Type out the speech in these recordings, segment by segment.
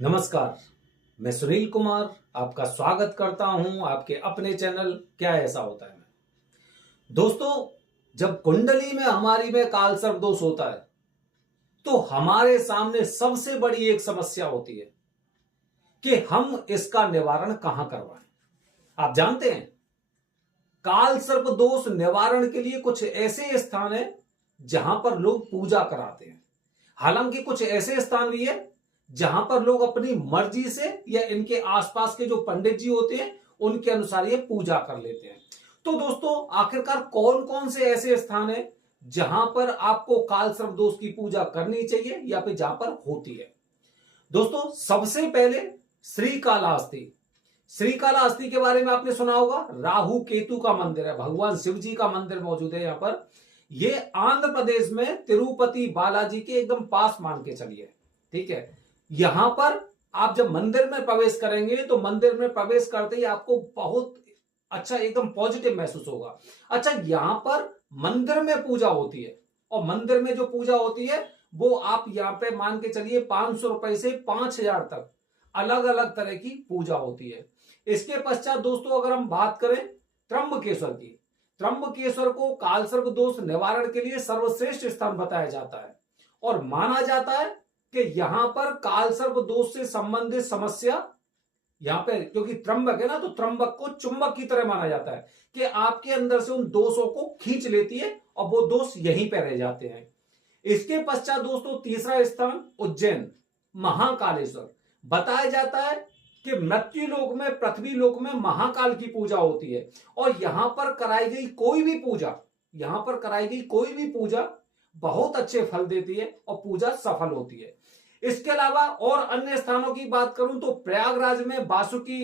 नमस्कार। मैं सुनील कुमार आपका स्वागत करता हूं आपके अपने चैनल क्या ऐसा होता है में। दोस्तों, जब कुंडली में हमारी में काल सर्प दोष होता है तो हमारे सामने सबसे बड़ी एक समस्या होती है कि हम इसका निवारण कहां करवाएं। आप जानते हैं, काल सर्प दोष निवारण के लिए कुछ ऐसे स्थान हैं जहां पर लोग पूजा कराते हैं। हालांकि कुछ ऐसे स्थान भी है जहां पर लोग अपनी मर्जी से या इनके आसपास के जो पंडित जी होते हैं उनके अनुसार ये पूजा कर लेते हैं। तो दोस्तों, आखिरकार कौन कौन से ऐसे स्थान है जहां पर आपको काल सर्प दोष की पूजा करनी चाहिए या फिर जहां पर होती है। दोस्तों, सबसे पहले श्रीकालाहस्ती। श्रीकालाहस्ती के बारे में आपने सुना होगा। राहु केतु का मंदिर है, भगवान शिव जी का मंदिर मौजूद है यहां पर। ये आंध्र प्रदेश में तिरुपति बालाजी के एकदम पास मान के चलिए, ठीक है। यहां पर आप जब मंदिर में प्रवेश करेंगे तो मंदिर में प्रवेश करते ही आपको बहुत अच्छा एकदम पॉजिटिव महसूस होगा। अच्छा, यहां पर मंदिर में पूजा होती है और मंदिर में जो पूजा होती है वो आप यहां पे मान के चलिए 500 रुपए से 5000 तक अलग अलग तरह की पूजा होती है। इसके पश्चात दोस्तों, अगर हम बात करें त्र्यंबकेश्वर की, त्र्यंबकेश्वर को काल सर्प दोष निवारण के लिए सर्वश्रेष्ठ स्थान बताया जाता है और माना जाता है कि यहां पर काल सर्प दोष से संबंधित समस्या यहां पे, क्योंकि त्र्यंबक है ना, तो त्र्यंबक को चुंबक की तरह माना जाता है कि आपके अंदर से उन दोषों को खींच लेती है और वो दोष यहीं पे रह जाते हैं। इसके पश्चात दोस्तों, तीसरा स्थान उज्जैन महाकालेश्वर। बताया जाता है कि मृत्यु लोक में, पृथ्वी लोक में महाकाल की पूजा होती है और यहां पर कराई गई कोई भी पूजा, यहां पर कराई गई कोई भी पूजा बहुत अच्छे फल देती है और पूजा सफल होती है। इसके अलावा और अन्य स्थानों की बात करूं तो प्रयागराज में बासुकी,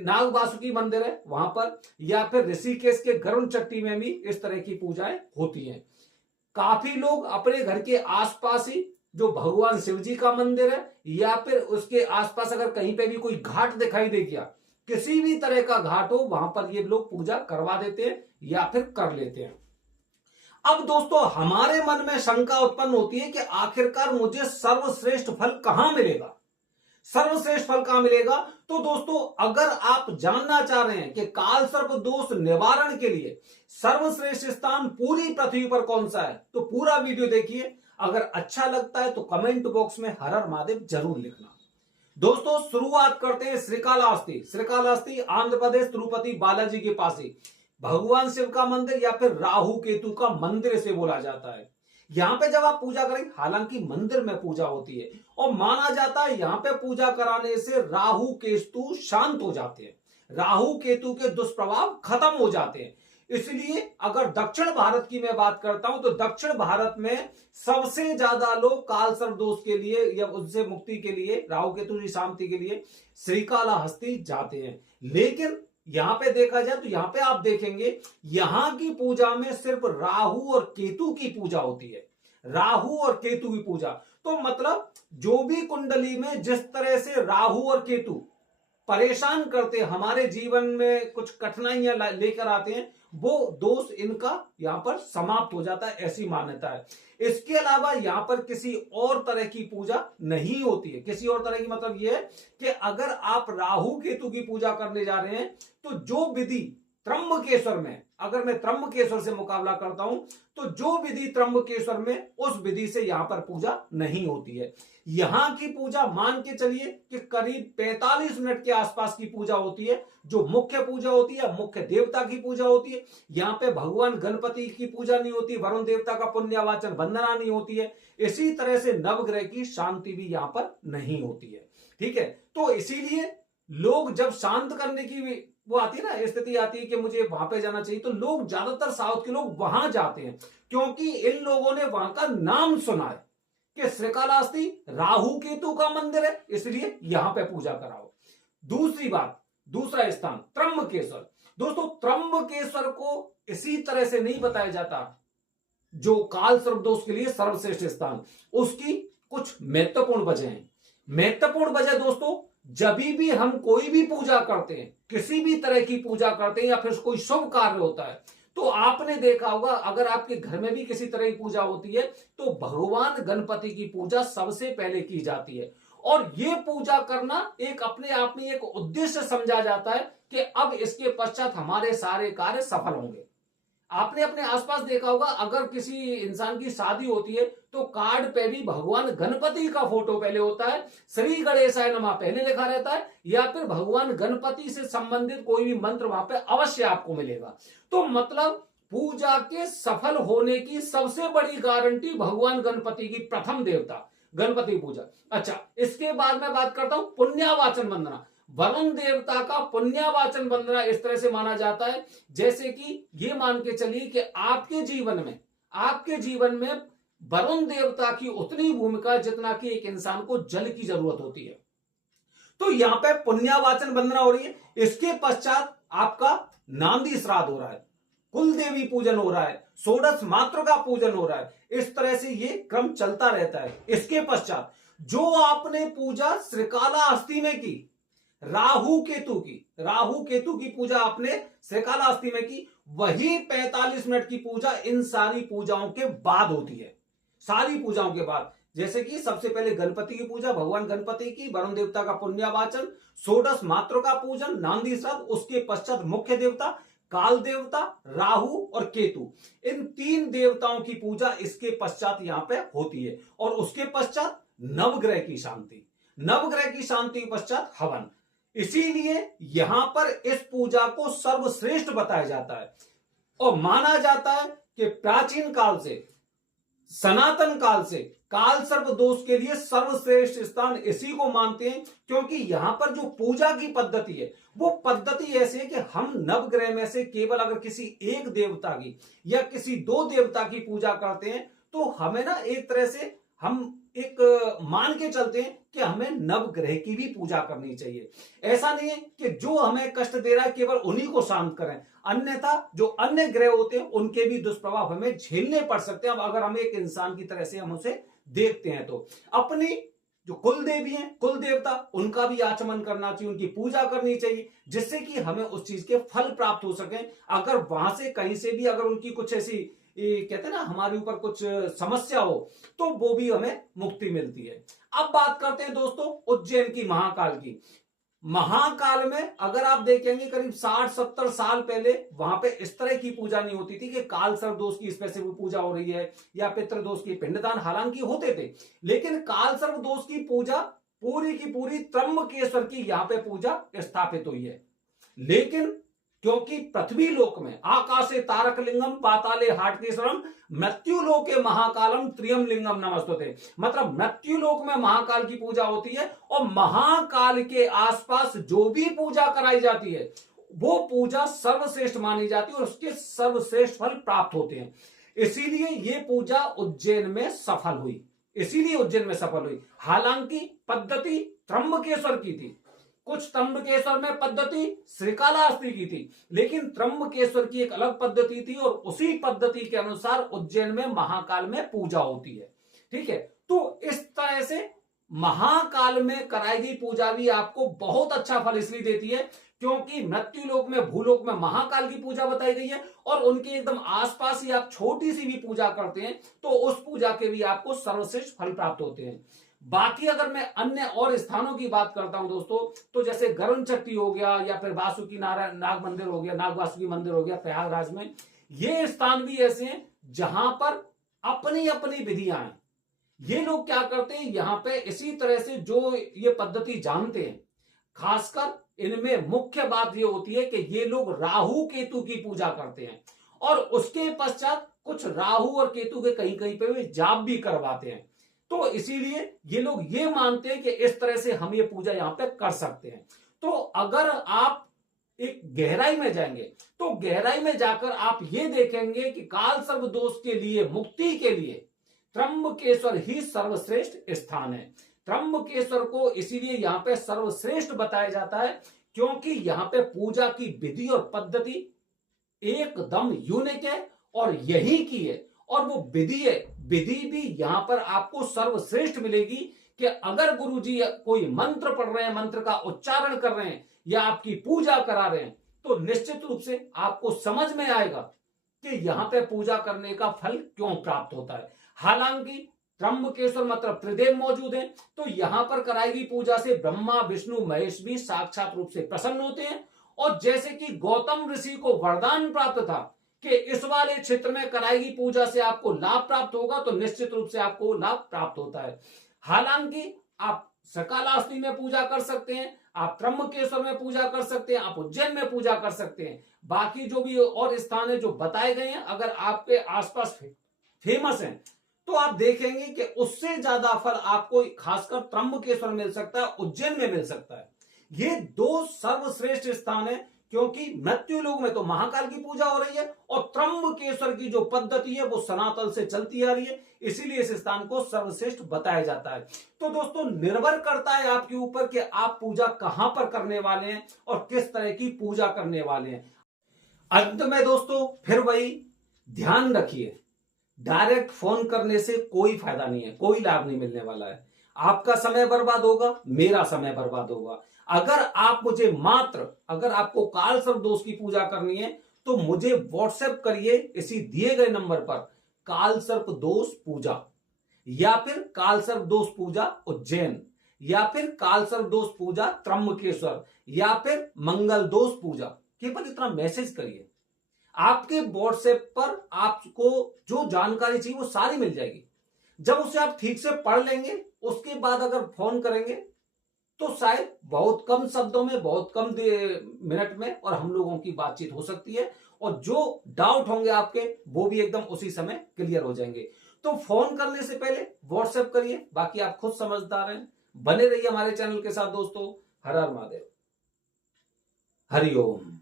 नाग बासुकी मंदिर है वहां पर, या फिर ऋषिकेश के गरुड़ चट्टी में भी इस तरह की पूजाएं होती हैं। काफी लोग अपने घर के आसपास ही जो भगवान शिव जी का मंदिर है या फिर उसके आसपास अगर कहीं पे भी कोई घाट दिखाई दे गया, किसी भी तरह का घाट हो, वहां पर ये लोग पूजा करवा देते हैं या फिर कर लेते हैं। अब दोस्तों, हमारे मन में शंका उत्पन्न होती है कि आखिरकार मुझे सर्वश्रेष्ठ फल कहां मिलेगा। सर्वश्रेष्ठ फल कहां मिलेगा? तो दोस्तों, अगर आप जानना चाह रहे हैं कि काल सर्प दोष निवारण के लिए सर्वश्रेष्ठ स्थान पूरी पृथ्वी पर कौन सा है, तो पूरा वीडियो देखिए। अगर अच्छा लगता है तो कमेंट बॉक्स में हर हर महादेव जरूर लिखना। दोस्तों, शुरुआत करते हैं श्रीकालाहस्ती। श्रीकालाहस्ती आंध्र प्रदेश तिरुपति बालाजी के पास ही भगवान शिव का मंदिर या फिर राहु केतु का मंदिर से बोला जाता है। यहां पे जब आप पूजा करेंगे, हालांकि मंदिर में पूजा होती है और माना जाता है यहां पे पूजा कराने से राहु केतु शांत हो जाते हैं, राहु केतु के दुष्प्रभाव खत्म हो जाते हैं। इसलिए अगर दक्षिण भारत की मैं बात करता हूं तो दक्षिण भारत में सबसे ज्यादा लोग काल सर्प दोष के लिए या उससे मुक्ति के लिए, राहु केतु की शांति के लिए श्रीकालाहस्ती जाते हैं। लेकिन यहां पे देखा जाए तो यहां पे आप देखेंगे यहां की पूजा में सिर्फ राहु और केतु की पूजा होती है, राहु और केतु की पूजा। तो मतलब जो भी कुंडली में जिस तरह से राहु और केतु परेशान करते हैं, हमारे जीवन में कुछ कठिनाइयां लेकर आते हैं, वो दोष इनका यहां पर समाप्त हो जाता है, ऐसी मान्यता है। इसके अलावा यहां पर किसी और तरह की पूजा नहीं होती है। किसी और तरह की मतलब यह है कि अगर आप राहु केतु की पूजा करने जा रहे हैं तो जो विधि त्र्यंबकेश्वर में, अगर मैं त्र्यंबकेश्वर से मुकाबला करता हूं तो जो विधि त्र्यंबकेश्वर में, उस विधि से यहां पर पूजा नहीं होती है। यहां की पूजा मान के चलिए कि करीब 45 मिनट के आसपास की पूजा होती है, जो मुख्य पूजा होती है, मुख्य देवता की पूजा होती है। यहां पे भगवान गणपति की पूजा नहीं होती, वरुण देवता का पुण्यवाचन वंदना नहीं होती है। इसी तरह से नवग्रह की शांति भी यहां पर नहीं होती है, ठीक है। तो इसीलिए लोग जब शांत करने की वो आती है ना, स्थिति आती है कि मुझे वहां पे जाना चाहिए, तो लोग ज्यादातर साउथ के लोग वहां जाते हैं क्योंकि इन लोगों ने वहां का नाम सुना है कि श्रीकालाहस्ती राहु केतु का मंदिर है, इसलिए यहां पे पूजा कराओ। दूसरी बात, दूसरा स्थान त्र्यंबकेश्वर। दोस्तों, त्र्यंबकेश्वर को इसी तरह से नहीं बताया जाता जो काल सर्प दोष के लिए सर्वश्रेष्ठ स्थान, उसकी कुछ महत्वपूर्ण वजह है। महत्वपूर्ण वजह दोस्तों, जब भी हम कोई भी पूजा करते हैं, किसी भी तरह की पूजा करते हैं या फिर कोई शुभ कार्य होता है, तो आपने देखा होगा अगर आपके घर में भी किसी तरह की पूजा होती है तो भगवान गणपति की पूजा सबसे पहले की जाती है और ये पूजा करना एक अपने आप में एक उद्देश्य समझा जाता है कि अब इसके पश्चात हमारे सारे कार्य सफल होंगे। आपने अपने आसपास देखा होगा, अगर किसी इंसान की शादी होती है तो कार्ड पे भी भगवान गणपति का फोटो पहले होता है, श्री गणेशाय नमः पहले लिखा रहता है, या फिर भगवान गणपति से संबंधित कोई भी मंत्र वहां पे अवश्य आपको मिलेगा। तो मतलब पूजा के सफल होने की सबसे बड़ी गारंटी भगवान गणपति की, प्रथम देवता गणपति पूजा। अच्छा, इसके बाद मैं बात करता हूं पुण्यावाचन वंदना। वरुण देवता का पुण्यावाचन वंदना इस तरह से माना जाता है जैसे कि ये मान के चलिए कि आपके जीवन में वरुण देवता की उतनी भूमिका जितना कि एक इंसान को जल की जरूरत होती है। तो यहां पे पुण्यावाचन वंदना हो रही है। इसके पश्चात आपका नांदी श्राद्ध हो रहा है, कुल देवी पूजन हो रहा है, षोडश मातृ का पूजन हो रहा है। इस तरह से ये क्रम चलता रहता है। इसके पश्चात जो आपने पूजा श्रीकालाहस्ती में की, राहु केतु की पूजा आपने श्रीकालाहस्ती में की, वही 45 मिनट की पूजा इन सारी पूजाओं के बाद होती है। सारी पूजाओं के बाद, जैसे कि सबसे पहले गणपति की पूजा, भगवान गणपति की, वरुण देवता का पुण्यावाचन, षोडश मातृ का पूजन, नांदी श्राद्ध, उसके पश्चात मुख्य देवता काल देवता, राहु और केतु, इन 3 देवताओं की पूजा इसके पश्चात यहां पे होती है। और उसके पश्चात नवग्रह की शांति के पश्चात हवन। इसीलिए यहां पर इस पूजा को सर्वश्रेष्ठ बताया जाता है और माना जाता है कि प्राचीन काल से, सनातन काल से काल सर्प दोष के लिए सर्वश्रेष्ठ स्थान इसी को मानते हैं, क्योंकि यहां पर जो पूजा की पद्धति है वो पद्धति ऐसी है कि हम नवग्रह में से केवल अगर किसी एक देवता की या किसी 2 देवता की पूजा करते हैं तो हमें ना एक तरह से हम एक मान के चलते हैं कि हमें नवग्रह की भी पूजा करनी चाहिए। ऐसा नहीं है कि जो हमें कष्ट दे रहा है केवल उन्हीं को शांत करें, अन्यथा जो अन्य ग्रह होते हैं उनके भी दुष्प्रभाव हमें झेलने पड़ सकते हैं। अब अगर हम एक इंसान की तरह से हम उसे देखते हैं तो अपनी जो कुल देवी हैं, कुल देवता, उनका भी आचमन करना चाहिए, उनकी पूजा करनी चाहिए, जिससे कि हमें उस चीज के फल प्राप्त हो सके। अगर वहां से कहीं से भी अगर उनकी कुछ ऐसी कहते हैं ना हमारे ऊपर कुछ समस्या हो तो वो भी हमें मुक्ति मिलती है। अब बात करते हैं दोस्तों उज्जैन की महाकाल की। महाकाल में अगर आप देखेंगे करीब 60-70 साल पहले वहां पे इस तरह की पूजा नहीं होती थी कि काल सर्प दोष की स्पेसिफिक पूजा हो रही है या पितृ दोष की पिंडदान, हालांकि होते थे, लेकिन काल सर्प दोष की पूजा पूरी की पूरी त्र्यंबकेश्वर की यहां पे पूजा स्थापित हुई है। लेकिन क्योंकि पृथ्वी लोक में आकाशे तारक लिंगम पाताले हाटकेश्वरम मृत्यु लोके महाकालम त्रियम लिंगम नमस्तुते, मतलब मृत्यु लोक में महाकाल की पूजा होती है और महाकाल के आसपास जो भी पूजा कराई जाती है वो पूजा सर्वश्रेष्ठ मानी जाती है और उसके सर्वश्रेष्ठ फल प्राप्त होते हैं। इसीलिए ये पूजा उज्जैन में सफल हुई। हालांकि पद्धति त्र्यंबकेश्वर की थी, कुछ त्र्यंबकेश्वर में पद्धति श्रीकालाहस्ती की थी, लेकिन त्र्यंबकेश्वर की एक अलग पद्धति थी और उसी पद्धति के अनुसार उज्जैन में महाकाल में पूजा होती है। ठीक है, तो इस तरह से महाकाल में कराई गई पूजा भी आपको बहुत अच्छा फल इसलिए देती है क्योंकि मृत्यु लोक में, भूलोक में महाकाल की पूजा बताई गई है और उनके एकदम आसपास ही आप छोटी सी भी पूजा करते हैं तो उस पूजा के भी आपको सर्वश्रेष्ठ फल प्राप्त होते हैं। बाकी अगर मैं अन्य और स्थानों की बात करता हूं दोस्तों, तो जैसे गरुड़ चट्टी हो गया या फिर वासुकी नारायण नाग मंदिर हो गया, नाग वासुकी मंदिर हो गया प्रयागराज में, ये स्थान भी ऐसे हैं जहां पर अपनी अपनी विधियां हैं। ये लोग क्या करते हैं, यहां पे इसी तरह से जो ये पद्धति जानते हैं, खासकर इनमें मुख्य बात ये होती है कि ये लोग राहु केतु की पूजा करते हैं और उसके पश्चात कुछ राहु और केतु के कहीं कहीं पे भी जाप भी करवाते हैं। तो इसीलिए ये लोग ये मानते हैं कि इस तरह से हम ये पूजा यहां पे कर सकते हैं। तो अगर आप एक गहराई में जाएंगे तो गहराई में जाकर आप ये देखेंगे कि काल सर्प दोष के लिए मुक्ति के लिए त्र्यंबकेश्वर ही सर्वश्रेष्ठ स्थान है। त्र्यंबकेश्वर को इसीलिए यहां पे सर्वश्रेष्ठ बताया जाता है क्योंकि यहां पे पूजा की विधि और पद्धति एकदम यूनिक है और यही की है और वो विधि भी यहां पर आपको सर्वश्रेष्ठ मिलेगी कि अगर गुरुजी कोई मंत्र पढ़ रहे हैं, मंत्र का उच्चारण कर रहे हैं या आपकी पूजा करा रहे हैं तो निश्चित रूप से आपको समझ में आएगा कि यहां पे पूजा करने का फल क्यों प्राप्त होता है। हालांकि त्र्यंबकेश्वर मतलब त्रिदेव मौजूद हैं। तो यहां पर कराई गई पूजा से ब्रह्मा विष्णु महेश भी साक्षात रूप से प्रसन्न होते हैं। और जैसे कि गौतम ऋषि को वरदान प्राप्त था कि इस वाले क्षेत्र में कराई गई पूजा से आपको लाभ प्राप्त होगा, तो निश्चित रूप से आपको लाभ प्राप्त होता है। हालांकि आप सकालाष्टी में पूजा कर सकते हैं, आप त्र्यंबकेश्वर में पूजा कर सकते हैं, आप उज्जैन में पूजा कर सकते हैं। बाकी जो भी और स्थान है जो बताए गए हैं, अगर आपके आसपास फेमस हैं तो आप देखेंगे कि उससे ज्यादा फल आपको खासकर त्र्यंबकेश्वर मिल सकता है, उज्जैन में मिल सकता है। ये दो सर्वश्रेष्ठ स्थान है, क्योंकि मृत्यु लोक में तो महाकाल की पूजा हो रही है और त्र्यंबकेश्वर की जो पद्धति है वो सनातन से चलती आ रही है, इसीलिए इस स्थान को सर्वश्रेष्ठ बताया जाता है। तो दोस्तों, निर्भर करता है आपके ऊपर कि आप पूजा कहां पर करने वाले हैं और किस तरह की पूजा करने वाले हैं। अंत में दोस्तों फिर वही ध्यान रखिए, डायरेक्ट फोन करने से कोई फायदा नहीं है, कोई लाभ नहीं मिलने वाला है। आपका समय बर्बाद होगा, मेरा समय बर्बाद होगा। अगर आप मुझे अगर आपको काल सर्प दोष की पूजा करनी है तो मुझे व्हाट्सएप करिए इसी दिए गए नंबर पर, काल सर्प दोष पूजा या फिर काल सर्प दोष पूजा उज्जैन या फिर काल सर्प दोष पूजा त्र्यंबकेश्वर या फिर मंगल दोष पूजा, केवल इतना मैसेज करिए। आपके व्हाट्सएप पर आपको जो जानकारी चाहिए वो सारी मिल जाएगी। जब उसे आप ठीक से पढ़ लेंगे, उसके बाद अगर फोन करेंगे तो शायद बहुत कम शब्दों में, बहुत कम मिनट में और हम लोगों की बातचीत हो सकती है, और जो डाउट होंगे आपके वो भी एकदम उसी समय क्लियर हो जाएंगे। तो फोन करने से पहले व्हाट्सएप करिए, बाकी आप खुद समझदार हैं। बने रहिए हमारे चैनल के साथ दोस्तों। हर हर महादेव, हरिओम।